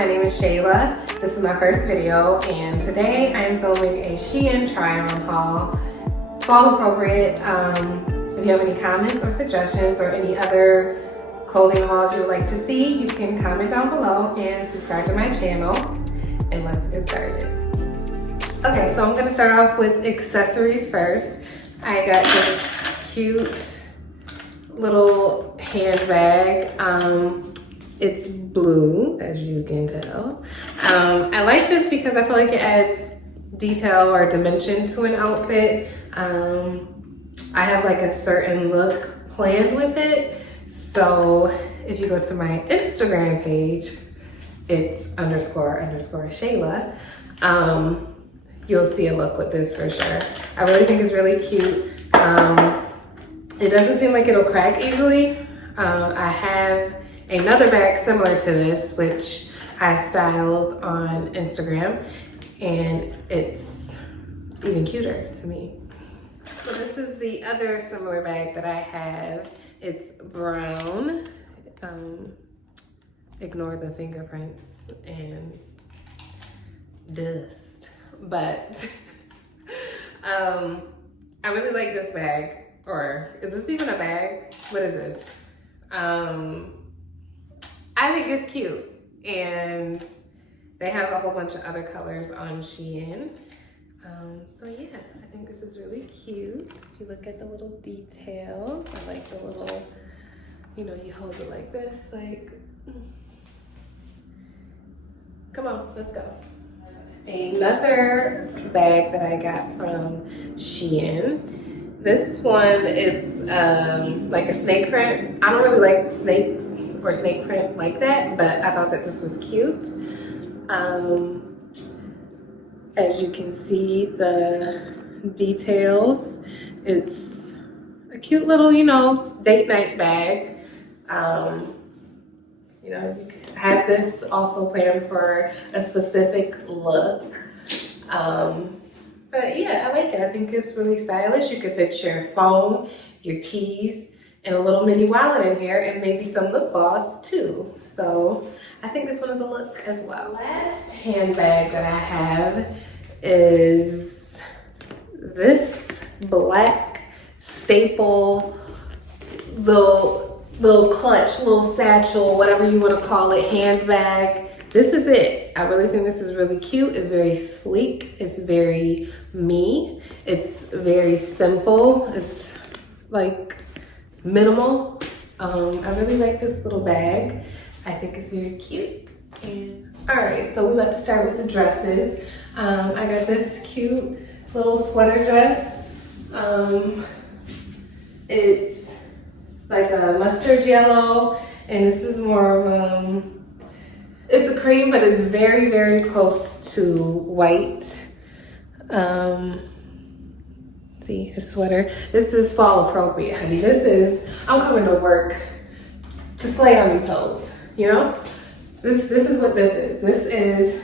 my name is Shayla. This is my first video, and today I am filming a Shein try-on haul. It's fall appropriate. If you have any comments or suggestions or any other clothing hauls you would like to see, you can comment down below and subscribe to my channel, and let's get started. Okay, so I'm gonna start off with accessories first. I got this cute little handbag. It's blue, as you can tell. I like this because I feel like it adds detail or dimension to an outfit. I have like a certain look planned with it. So if you go to my Instagram page, it's __ Shayla. You'll see a look with this for sure. I really think it's really cute. It doesn't seem like it'll crack easily. I have another bag similar to this, which I styled on Instagram, and it's even cuter to me. So this is the other similar bag that I have. It's brown. Ignore the fingerprints and dust. But I really like this bag. Or is this even a bag? What is this? I think it's cute, and they have a whole bunch of other colors on Shein. So yeah, I think this is really cute. If you look at the little details, I like the little, you know, you hold it like this, like, come on, let's go. Another bag that I got from Shein. This one is like a snake print. I don't really like snakes or snake print like that, but I thought that this was cute. As you can see, the details, it's a cute little, you know, date night bag. You know, you have this also planned for a specific look. But yeah, I like it. I think it's really stylish. You could fit your phone, your keys, and a little mini wallet in here, and maybe some lip gloss too. So I think this one is a look as well. Last handbag that I have is this black staple little clutch, little satchel, whatever you want to call it, handbag. This is it. I really think this is really cute. It's very sleek. It's very me. It's very simple. It's like minimal. I really like this little bag. I think it's very cute. And all right, so we're about to start with the dresses. I got this cute little sweater dress. It's like a mustard yellow, and this is more of it's a cream, but it's very, very close to white. See, his sweater. This is fall appropriate, honey. This is, I'm coming to work to slay on these hoes, you know? This is what this is. This is,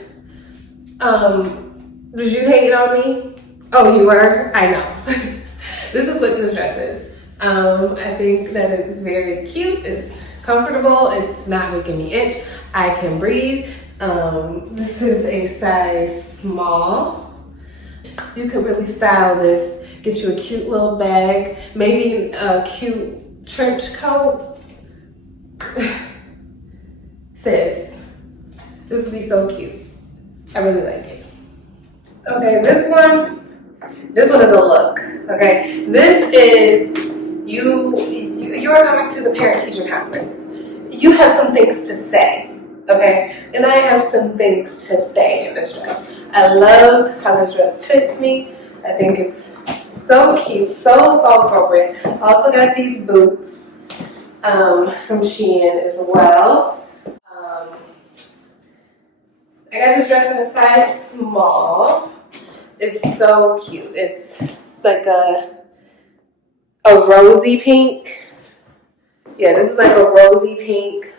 was you hating on me? Oh, you were? I know. This is what this dress is. I think that it's very cute. It's comfortable. It's not making me itch. I can breathe. This is a size small. You could really style this. Get you a cute little bag, maybe a cute trench coat. Sis, this would be so cute. I really like it. Okay, this one is a look. Okay, this is you are coming to the parent-teacher conference. You have some things to say, okay? And I have some things to say in this dress. I love how this dress fits me. I think it's so cute, so fall appropriate. Also got these boots from Shein as well. I got this dress in a size small. It's so cute. It's like a rosy pink. Yeah, this is like a rosy pink.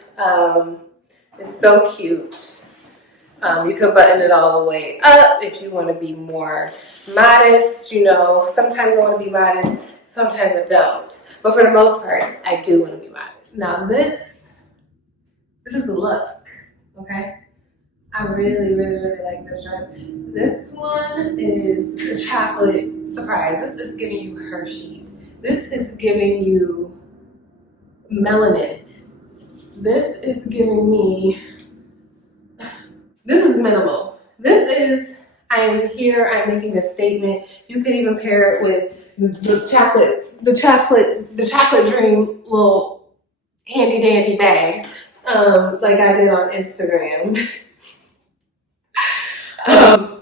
It's so cute. You could button it all the way up if you want to be more modest. You know, sometimes I want to be modest, sometimes I don't. But for the most part, I do want to be modest. Now this is the look, okay? I really, really, really like this dress. This one is a chocolate surprise. This is giving you Hershey's. This is giving you melanin. This is giving me, this is minimal. This is, I am here, I'm making a statement. You could even pair it with the chocolate dream little handy dandy bag, like I did on Instagram.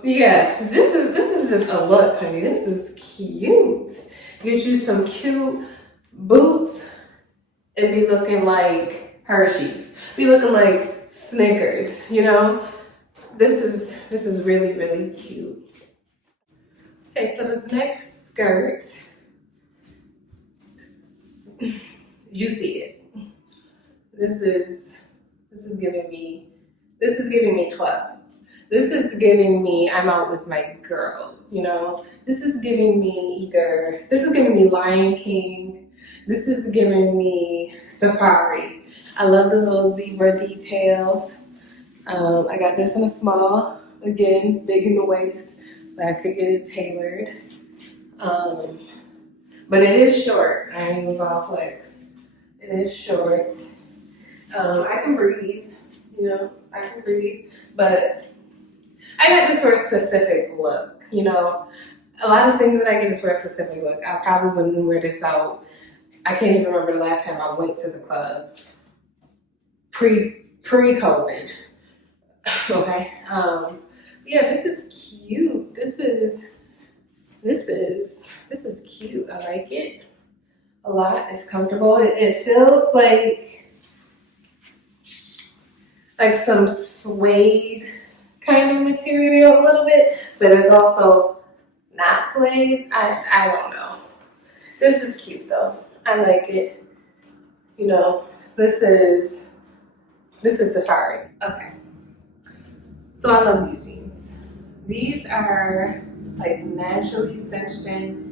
Yeah, this is just a look, honey. This is cute. Get you some cute boots and be looking like Hershey's. Be looking like Snickers, you know? This is really, really cute. Okay, so this next skirt, you see it. This is giving me club. This is giving me, I'm out with my girls, you know? This is giving me Lion King. This is giving me Safari. I love the little zebra details. I got this in a small, again, big in the waist, but I could get it tailored. But it is short. I ain't even gonna flex. It is short. I can breathe, you know, but I got this for a specific look, you know. A lot of things that I get is for a specific look. I probably wouldn't wear this out. I can't even remember the last time I went to the club. Pre-COVID. Okay. Yeah, this is cute. This is cute. I like it a lot. It's comfortable. It feels like some suede kind of material a little bit, but it's also not suede. I don't know. This is cute though. I like it. You know, this is Safari. Okay. So I love these jeans. These are like naturally cinched in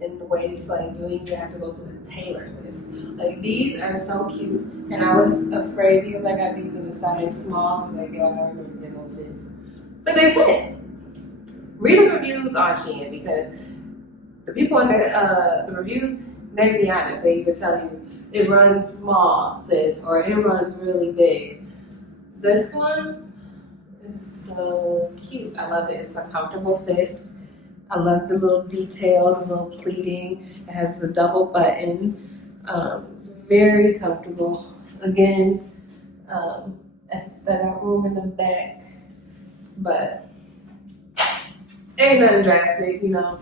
the waist, like you don't even have to go to the tailor, sis. Like these are so cute. And I was afraid because I got these in a size small. I was like, yo, I already know these ain't gonna fit. But they fit. Read the reviews on Shein because the people in the reviews, they be honest. They either tell you it runs small, sis, or it runs really big. This one is so cute. I love it. It's a comfortable fit. I love the little details, the little pleating. It has the double button. It's very comfortable. Again, I got room in the back, but ain't nothing drastic, you know.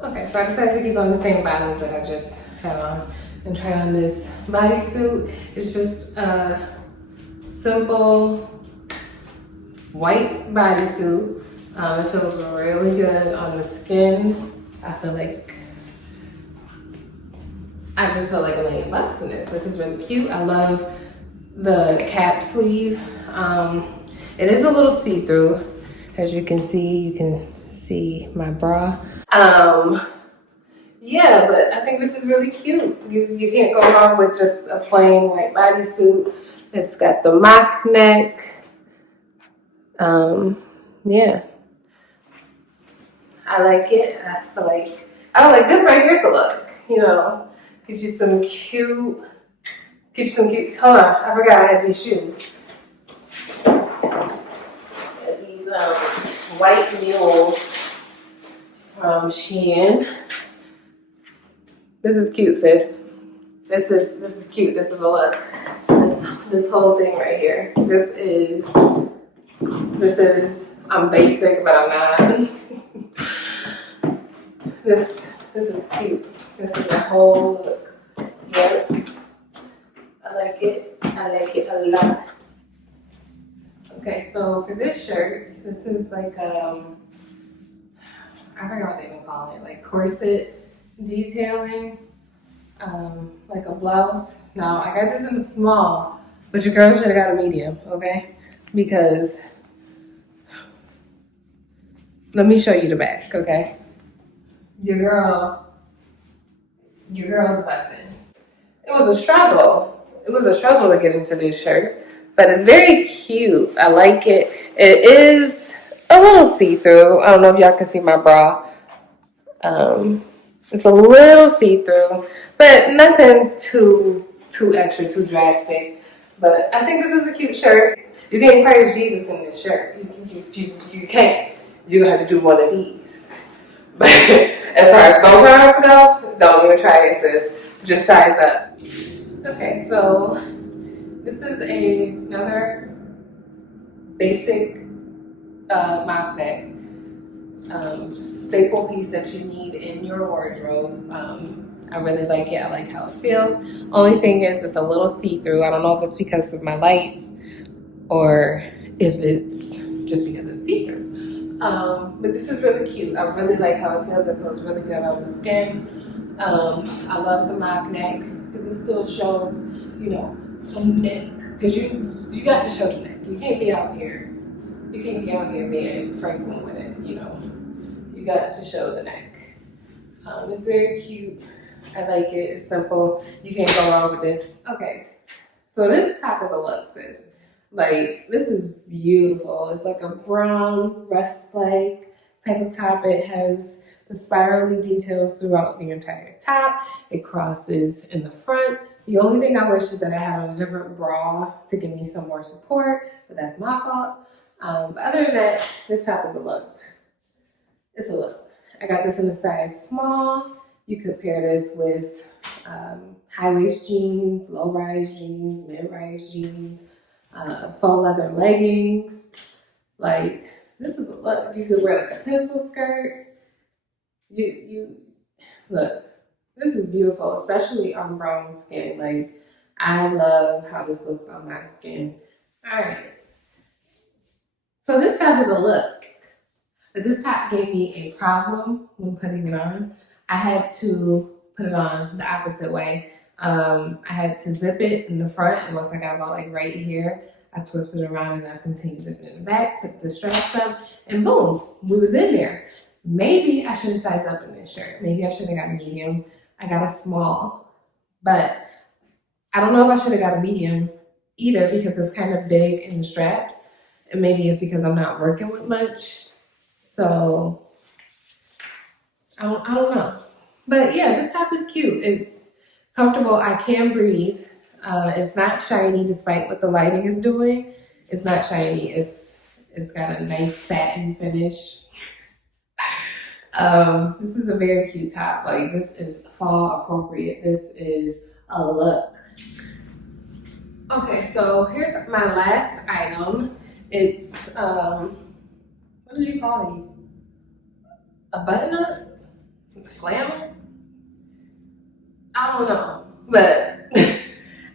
Okay, so I decided to keep on the same bottoms that I just had on and try on this bodysuit. It's just a simple white bodysuit. It feels really good on the skin. I just feel like $1,000,000 in this. This is really cute. I love the cap sleeve. It is a little see-through. As you can see my bra. Yeah, but I think this is really cute. You can't go wrong with just a plain white bodysuit. It's got the mock neck. Yeah. I like it. I feel like this right here's the look, you know. Get you some cute, hold on, I forgot I had these shoes. These white mules from Shein. This is cute, sis. This is cute. This is a look. This whole thing right here. This is I'm basic, but I'm not. This is cute. This is a whole look. Yep. I like it. I like it a lot. Okay, so for this shirt, this is like I forgot what they even call it, like corset detailing, like a blouse. Now I got this in a small, but your girl should have got a medium, okay? Because let me show you the back, okay? Your girl's busting. It was a struggle. It was a struggle to get into this shirt. but it's very cute. I like it. It is a little see-through. I don't know if y'all can see my bra. It's a little see-through, but nothing too extra, too drastic. But I think this is a cute shirt. You can't praise Jesus in this shirt. You can't. You have to do one of these. But as far as both arms go, don't even try it, sis. Just size up. Okay, so this is another basic mock neck. Staple piece that you need in your wardrobe. I really like it. I like how it feels. Only thing is it's a little see-through. I don't know if it's because of my lights or if it's just because it's see-through. But this is really cute. I really like how it feels. It feels really good on the skin. I love the mock neck because it still shows, you know, some neck. Because you got to show the neck. You can't be out here. You can't be out here being Franklin with it, you know. You got to show the neck. It's very cute. I like it. It's simple. You can't go wrong with this. Okay, so this top is a look, sis. Like, this is beautiful. It's like a brown, rust-like type of top. It has the spirally details throughout the entire top. It crosses in the front. The only thing I wish is that I had on a different bra to give me some more support, but that's my fault. But other than that, this top is a look. It's a look. I got this in the size small. You could pair this with high-waist jeans, low-rise jeans, mid-rise jeans, faux leather leggings. Like, this is a look. You could wear like a pencil skirt. Look, this is beautiful, especially on brown skin. Like, I love how this looks on my skin. All right. So this top is a look. But this top gave me a problem when putting it on. I had to put it on the opposite way. I had to zip it in the front, and once I got about like right here, I twisted it around and I continued zipping it in the back, put the straps up, and boom, we was in there. Maybe I should have sized up in this shirt. Maybe I should have got a medium. I got a small, but I don't know if I should have got a medium either because it's kind of big in the straps, and maybe it's because I'm not working with much. So I don't know. But yeah, this top is cute. It's comfortable. I can breathe. It's not shiny despite what the lighting is doing. It's not shiny. It's got a nice satin finish. This is a very cute top. Like, this is fall appropriate. This is a look. Okay, so here's my last item. It's what did you call these? A button-up? Flannel? I don't know, but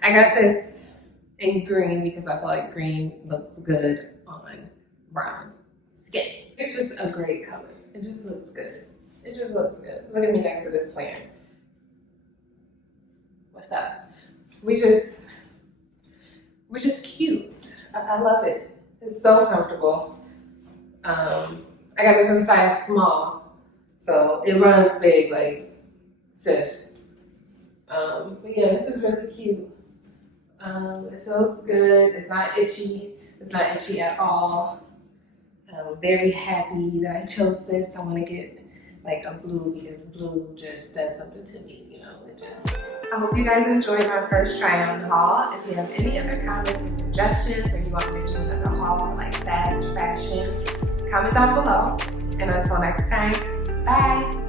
I got this in green because I feel like green looks good on brown skin. It's just a great color. It just looks good. It just looks good. Look at me next to this plant. What's up? We're just cute. I love it. It's so comfortable. I got this in size small, so it runs big, like, sis. But yeah, this is really cute. It feels good. It's not itchy. It's not itchy at all. I'm very happy that I chose this. I want to get like a blue because blue just does something to me, you know. I hope you guys enjoyed my first try on haul. If you have any other comments or suggestions, or you want me to do another haul like fast fashion, comment down below. And until next time, bye.